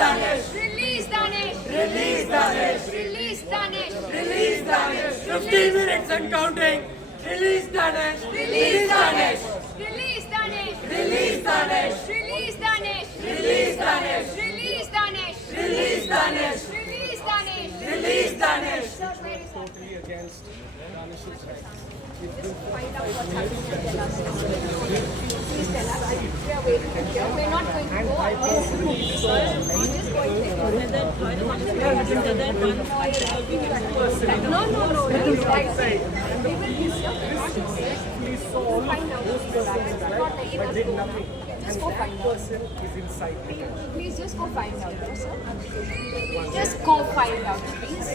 Danesh. Release Danesh. Release Danesh. Release Danesh. Release Danesh. 15 minutes and counting. Release Danesh. Release Danesh. Release Danesh. Release Danesh. Release Danesh. Release Danesh. Release Danesh. Release Danesh. Release Danesh. Release Danesh. Sir, where is that? Totally against Danesh's rights. Just find out what's happening and tell us. Please tell us. We are waiting to hear. We're not going to go unless we're just going to No. He's right. We will use your Please saw all find out what's happening. Not let but us did go. nothing. Just And go that find out. person is inside me. Please just go find out, sir. Just go find out, please.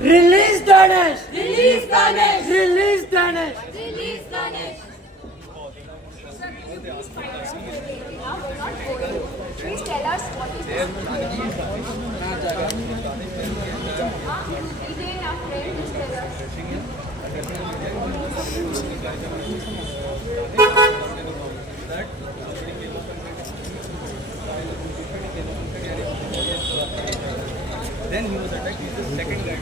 Release Danesh. Release Danesh. Release Danesh. Release Danesh. Sir, can you please find out where we are? We're not going. Please tell us what is this. Detail our friend, just tell us. Then he was attacked. He's the second guy.